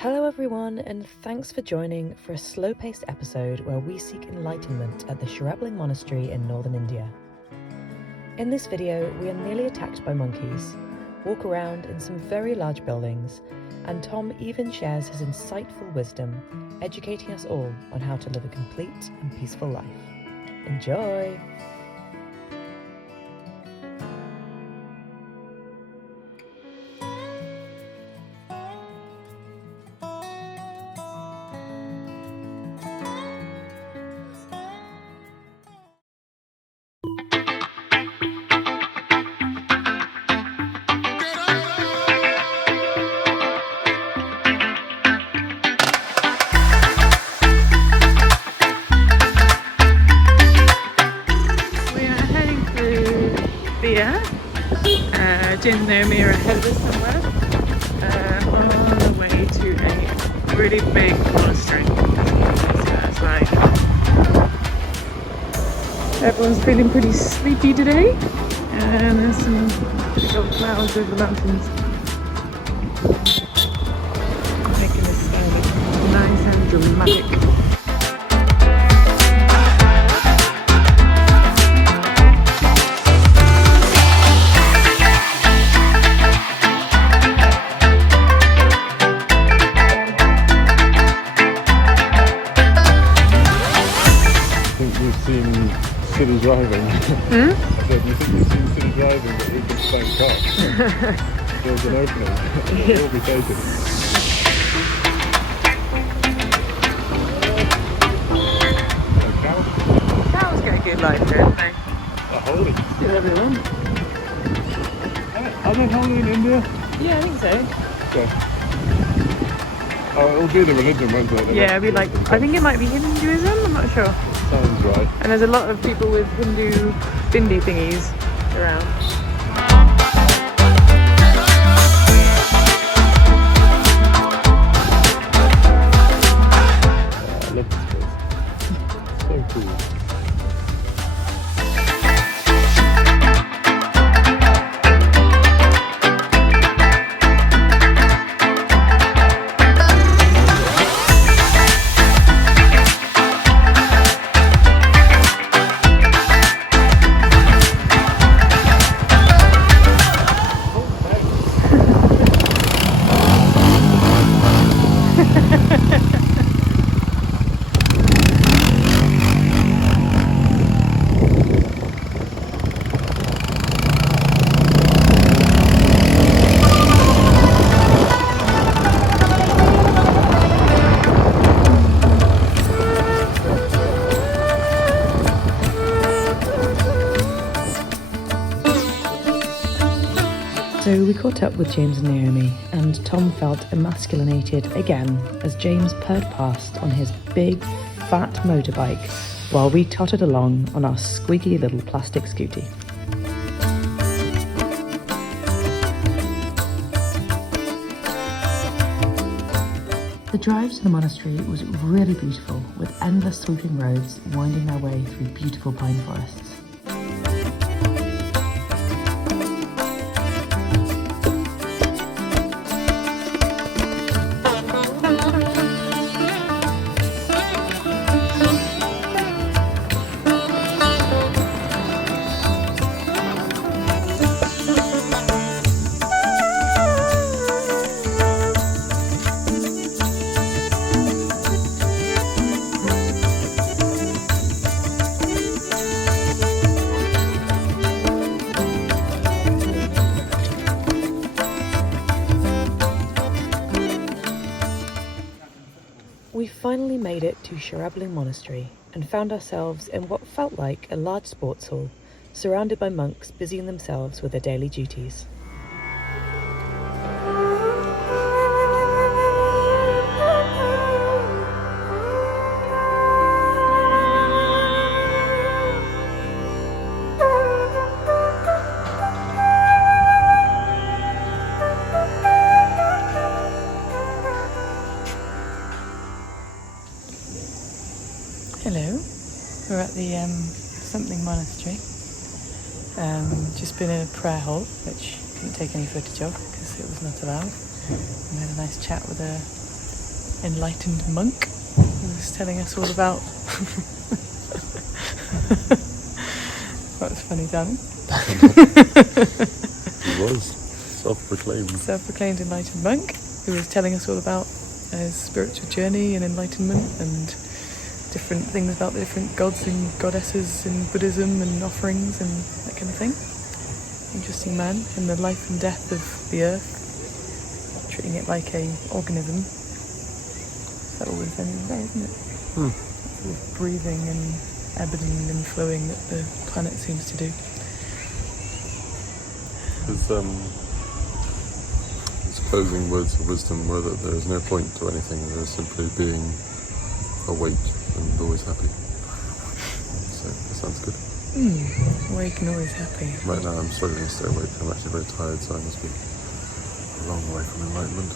Hello everyone, and thanks for joining for a slow-paced episode where we seek enlightenment at the Sherabling Monastery in northern India. In this video, we are nearly attacked by monkeys, walk around in some very large buildings, and Tom even shares his insightful wisdom, educating us all on how to live a complete and peaceful life. Enjoy! James and Naomi are ahead of us somewhere on the way to a really big monastery. It's like everyone's feeling pretty sleepy today, and there's some big old clouds over the mountains making this sky look nice and dramatic. City driving. So do you think you've seen city driving but with the same car? There's an opening. It will be taken. Cows get a good life, don't they? Holy. Still everyone. Are they holy in India? Yeah, I think so. Okay. Oh, it'll be the religion, won't it? Yeah, it'll be like, I think it might be Hinduism, I'm not sure. Sounds right. And there's a lot of people with Hindu bindi thingies around. Look at this. So cool. So we caught up with James and Naomi, and Tom felt emasculinated again as James purred past on his big, fat motorbike while we tottered along on our squeaky little plastic scooty. The drive to the monastery was really beautiful, with endless sweeping roads winding their way through beautiful pine forests. We finally made it to Sherabling Monastery and found ourselves in what felt like a large sports hall, surrounded by monks busying themselves with their daily duties. Hello, we're at the something monastery. Just been in a prayer hall, which couldn't take any footage of because it was not allowed. We had a nice chat with a enlightened monk who was telling us all about... That was funny, darling. He was self-proclaimed. Self-proclaimed enlightened monk who was telling us all about his spiritual journey and enlightenment and different things about the different gods and goddesses in Buddhism and offerings and that kind of thing. Interesting man, and the life and death of the earth, treating it like a organism. That always ends in day, isn't it? Sort of breathing and ebbing and flowing that the planet seems to do. His closing words of wisdom were that there is no point to anything, there is simply being awake and always happy. So that sounds good. Awake and always happy. Right now I'm struggling to stay awake. I'm actually very tired, so I must be a long way from enlightenment.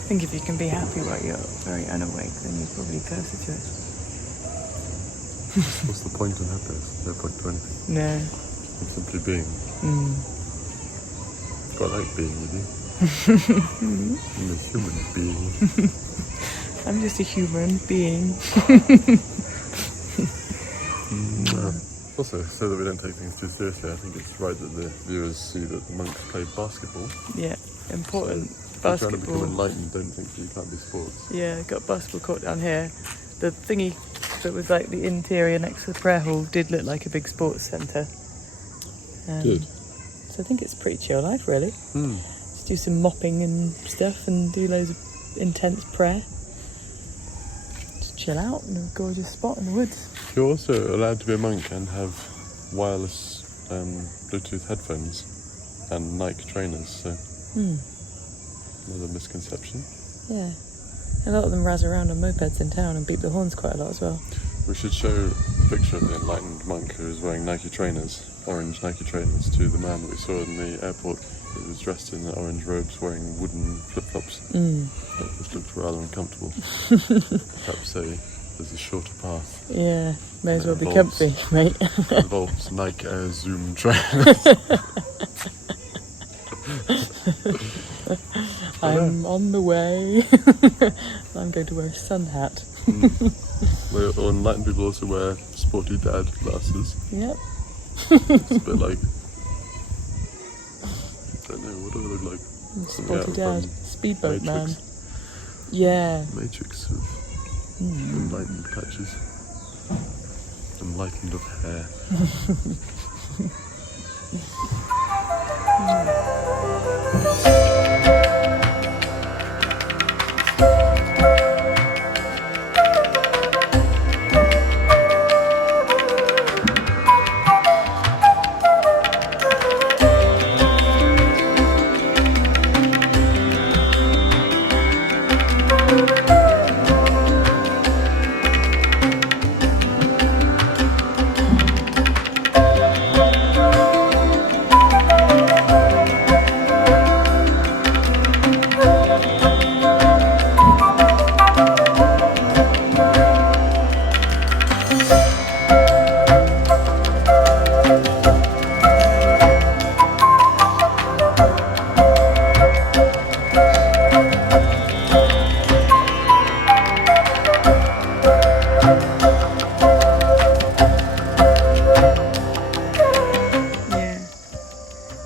I think if you can be happy while you're very unawake, then you're probably closer to it. What's the point in happiness? No point to anything. No. I'm simply being. Quite like being with you. I'm a human being. I'm just a human being. Also, so that we don't take things too seriously, I think it's right that the viewers see that the monks played basketball. Yeah, important. So basketball. if you're trying to become enlightened, don't think that you can't do sports. Yeah, got a basketball court down here. The thingy that was like the interior next to the prayer hall did look like a big sports centre. Good. So I think it's a pretty chill life, really. Just do some mopping and stuff and do loads of intense prayer. Just chill out in a gorgeous spot in the woods. You're also allowed to be a monk and have wireless Bluetooth headphones and Nike trainers, so another misconception. Yeah. A lot of them razz around on mopeds in town and beep the horns quite a lot as well. We should show a picture of the enlightened monk who is wearing Nike trainers, orange Nike trainers, to the man that we saw in the airport who was dressed in orange robes wearing wooden flip-flops. Which looked rather uncomfortable. Perhaps there's a shorter path. Yeah, may as well be comfy, mate. Involves Nike Air Zoom trainers. I'm on the way. I'm going to wear a sun hat. Enlightened people also wear sporty dad glasses. Yep. It's a bit like, I don't know, what do they look like? Sporty dad. Speedboat Matrix. man. Yeah. Matrix of enlightened patches. Enlightened of hair.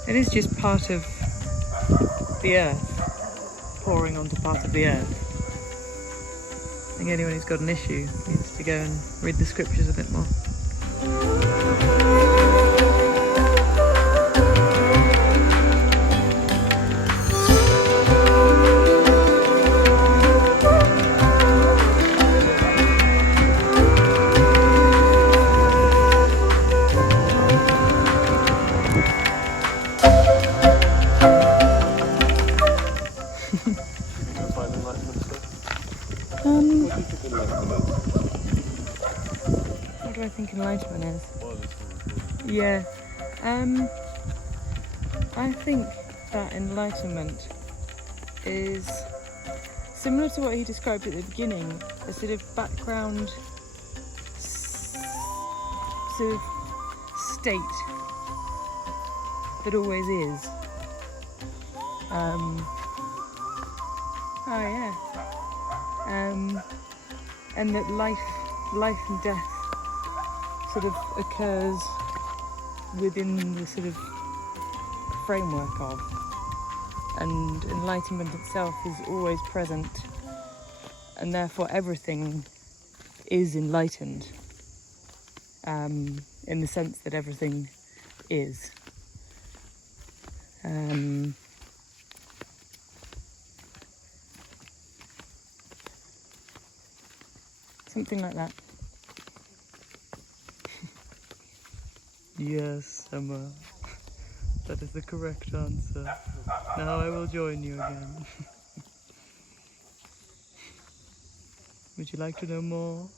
It is just part of the earth, pouring onto part of the earth. I think anyone who's got an issue needs to go and read the scriptures a bit more. What do I think enlightenment is? Yeah. I think that enlightenment is similar to what he described at the beginning, a sort of background sort of state that always is. Oh yeah. And that life and death sort of occurs within the sort of framework of, and enlightenment itself is always present, and therefore everything is enlightened, in the sense that everything is. Something like that. Yes, Emma. That is the correct answer. Now I will join you again. Would you like to know more?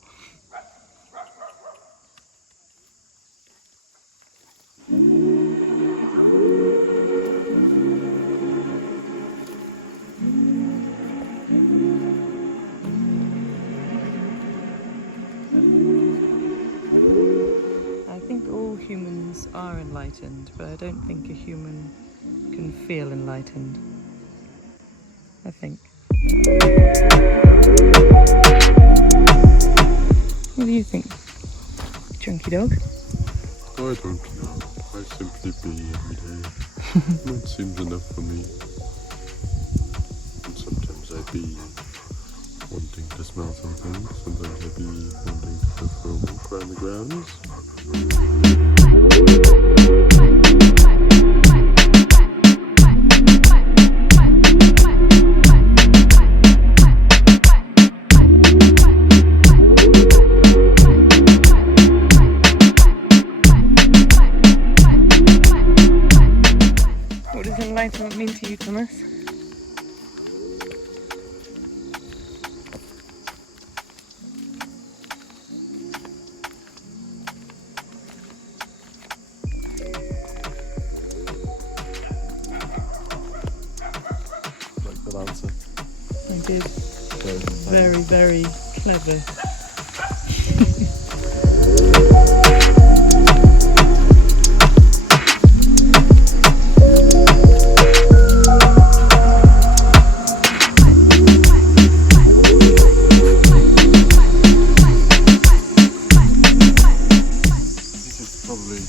I think all humans are enlightened, but I don't think a human can feel enlightened. I think. What do you think, chunky dog? I don't know. I simply be every day. That seems enough for me. And sometimes I be wanting to smell something. Sometimes I be wanting to go for a walk around the grounds. What does enlightenment mean to you, Thomas? Like that answer. I did. Very, very clever.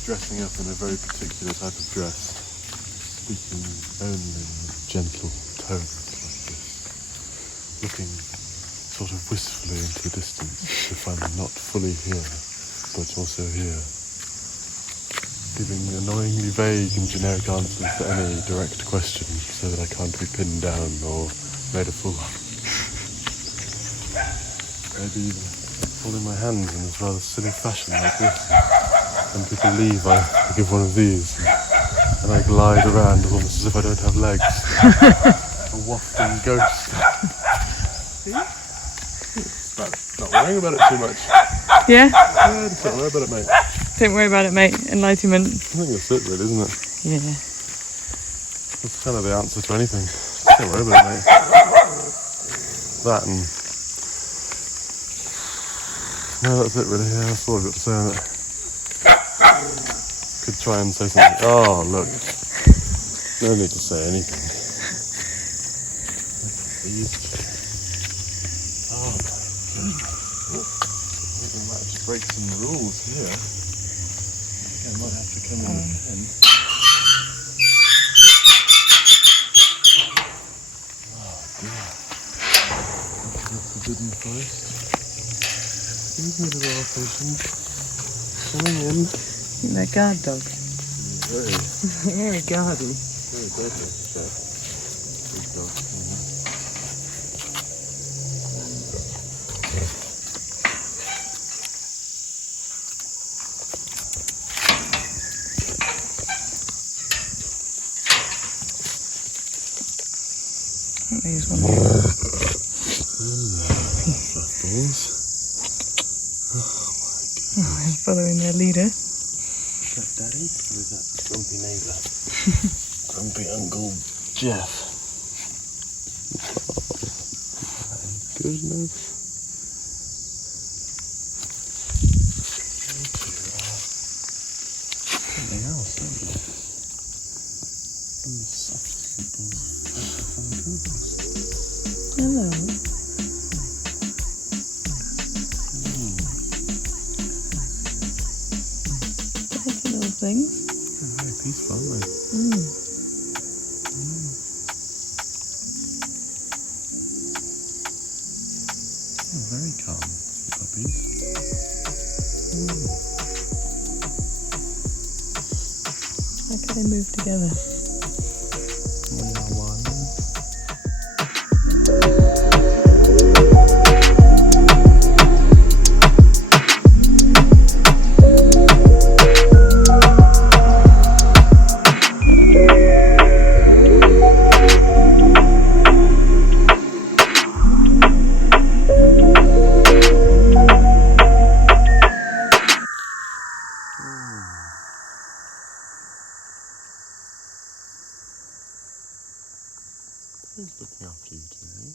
Dressing up in a very particular type of dress, speaking only in gentle tones like this, looking sort of wistfully into the distance if I'm not fully here, but also here, giving annoyingly vague and generic answers to any direct question so that I can't be pinned down or made a fool of. Maybe even holding my hands in this rather silly fashion like this. And people leave, I give one of these, and I glide around almost as if I don't have legs. A wafting ghost. See? Not worrying about it too much. Yeah? Yeah, just don't worry about it, mate. Don't worry about it, mate. Enlightenment. I think that's it, really, isn't it? Yeah. That's kind of the answer to anything. Just don't worry about it, mate. That and... No, that's it, really. Yeah, that's all I've got to say on it. Could try and say something. Oh, look. No need to say anything. Oh, my goodness. I might have to break some rules here. I might have to come in with a pen. Oh, dear. Into the forbidden forest. Excuse me, little old patient. Coming in. You're a guard dog. Very, Very guardy. very deadly. Okay. Big dog. There's one here. Fluffballs. Oh, he's following their leader. Is that Daddy? Or is that the grumpy neighbour? Grumpy Uncle Jeff. Oh, my goodness. Something else, isn't it? Some soft, simple, Hello. Pretty little things. They're very peaceful, aren't they? They're very calm, puppies. How can they move together? Who's looking after you today?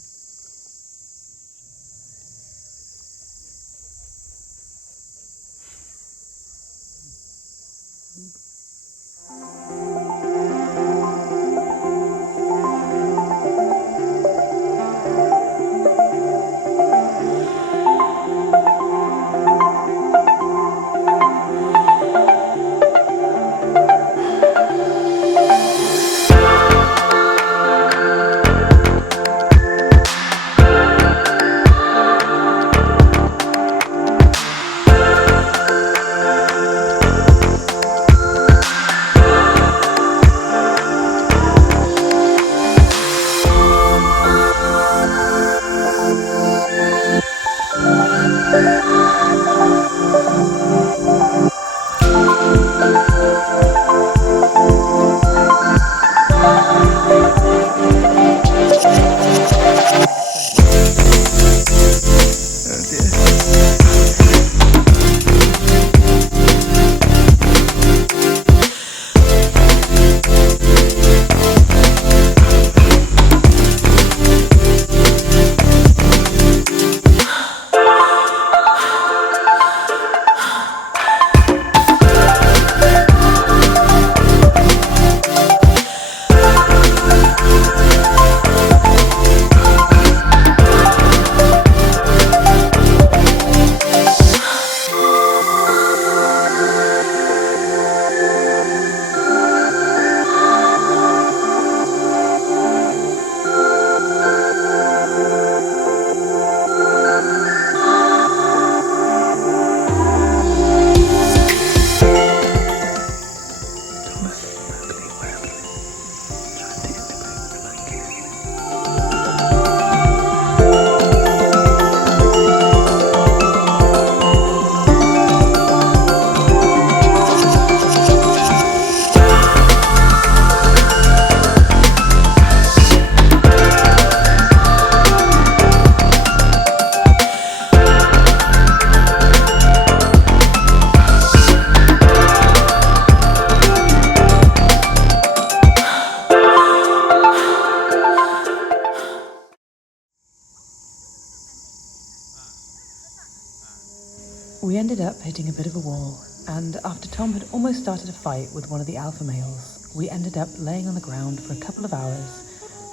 We ended up hitting a bit of a wall, and after Tom had almost started a fight with one of the alpha males, we ended up laying on the ground for a couple of hours,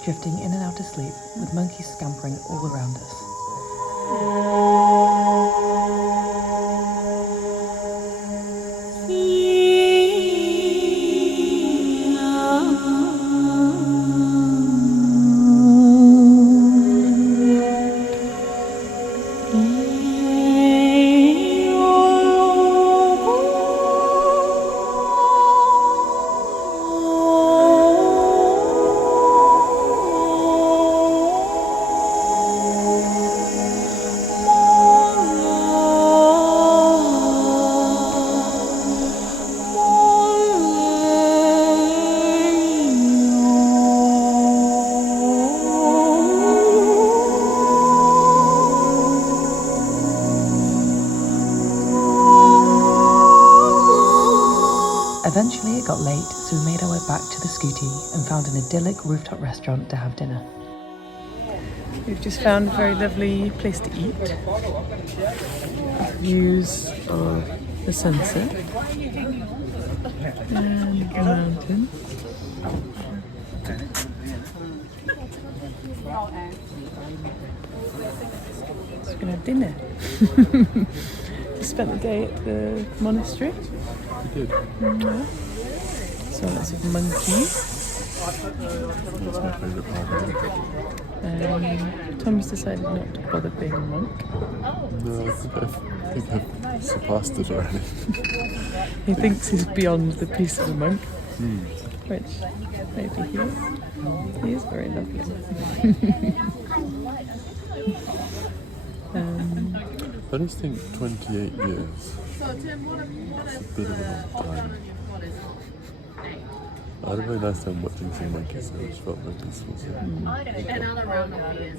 drifting in and out to sleep with monkeys scampering all around us. Eventually it got late, so we made our way back to the scooty and found an idyllic rooftop restaurant to have dinner. We've just found a very lovely place to eat. Views of the sunset and the mountain. So we're gonna have dinner. We spent the day at the monastery. We did. Yeah. Saw lots of monkeys. That's my favourite part. Tom's decided not to bother being a monk. No, I think I've surpassed it already. He thinks he's beyond the peace of a monk, Mm. which maybe he is. He is very lovely. I just think 28 years. It's a bit of a long time. I had a very nice time watching some monkeys, so I just felt very peaceful. So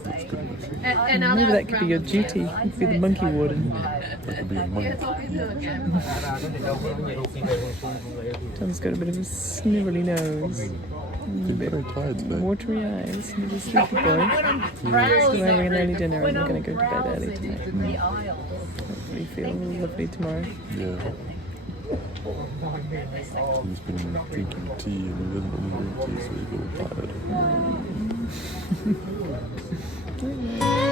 it's good enough. Maybe that could be your duty. You could be the monkey warden. I could be a monk. Tom's got a bit of a snivelly nose. Been very tired today. Watery eyes. He's a sleepy boy. So we're having an early dinner and we're going to go to bed early tonight. Hopefully feel lovely tomorrow. Yeah. He's been drinking tea and we didn't want to drink tea, so he's all tired.